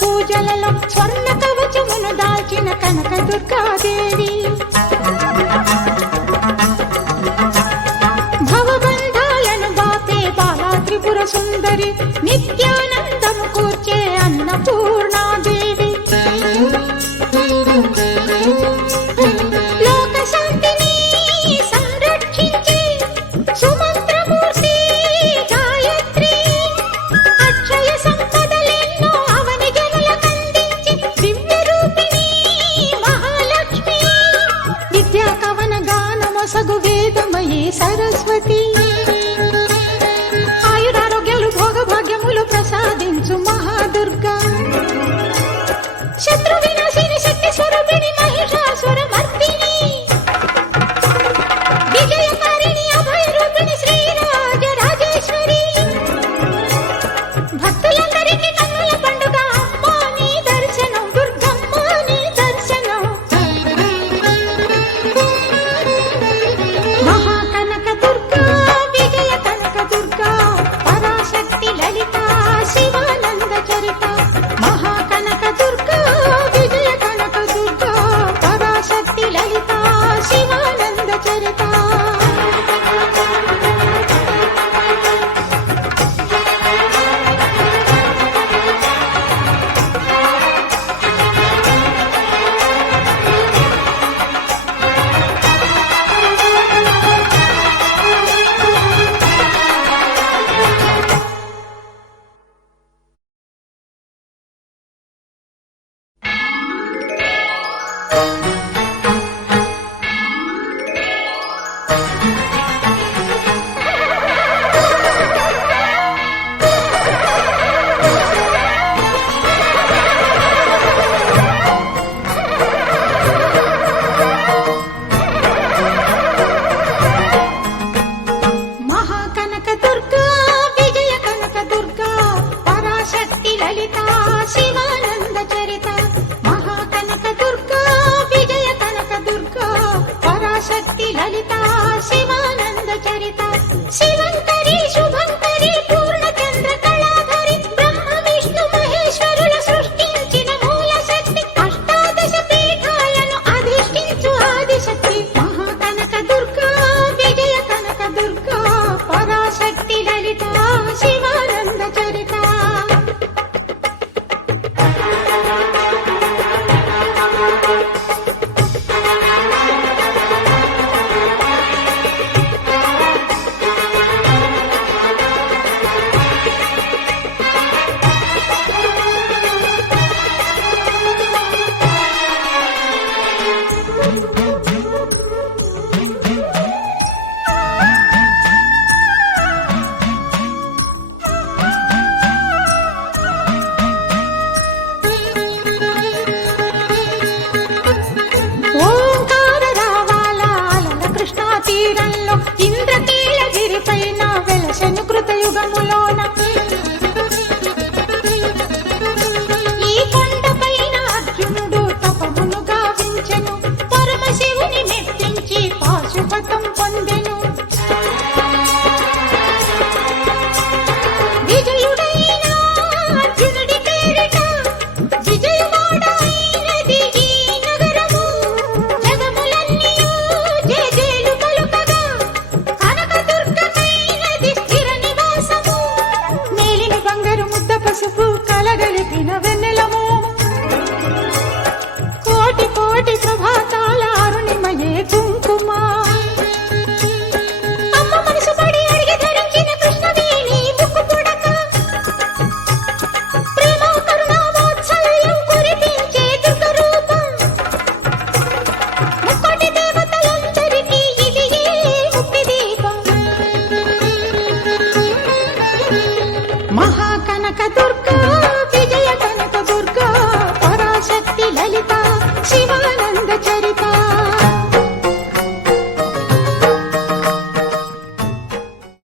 పూజలలో స్వర్ణ కవచమును దాల్చిన కనక దుర్గాదేవి భవబంధాలను బాపే బాలా త్రిపుర సుందరి నిత్యానందము కూర్చే అన్నపూర్ణాదేవి లోక శాంతిని సంరక్షించే సుమంత్రమూర్తి గాయత్రి అక్షయ సంపదలెన్నో అవని జనులకందించి దివ్య రూపిణి మహాలక్ష్మి విద్యా కవన గానమొసగు వేదమయీ సరస్వతి ఆయురారోగ్యాలు భోగభాగ్యములు ప్రసాదించు మహాదుర్గా శత్రు వినాశిని శక్తి స్వరూపిణి మహిషాసుర మర్దిని విజయకారిణి అభయ రూపిణి శ్రీరాజ రాజేశ్వరి భక్తులందరికీ కన్నుల పండుగ అమ్మా నీ దర్శనం దుర్గమ్మ నీ దర్శనం మహాకనక దుర్గా విజయ లలిత శివానంద చరిత శివంకరి శుభంకరి పూర్ణచంద్ర కళాధరి బ్రహ్మ విష్ణు మహేశ్వరుల సృష్టించిన మూల శక్తి అష్టాదశ పీఠాలను అధిష్ఠించు ఆదిశక్తి మహాకనక దుర్గా విజయ కనక దుర్గా పరాశక్తి లలిత శివానంద చరిత ఓంకార రావాల అలల కృష్ణా తీరంలో ఇంద్రకీలగిరిపైన వెలసెను కృతయుగములోన ఈ కొండపైన అర్జునుడు తపమును గావించెను పరమశివుని మెప్పించి పాశుపతం పొందెను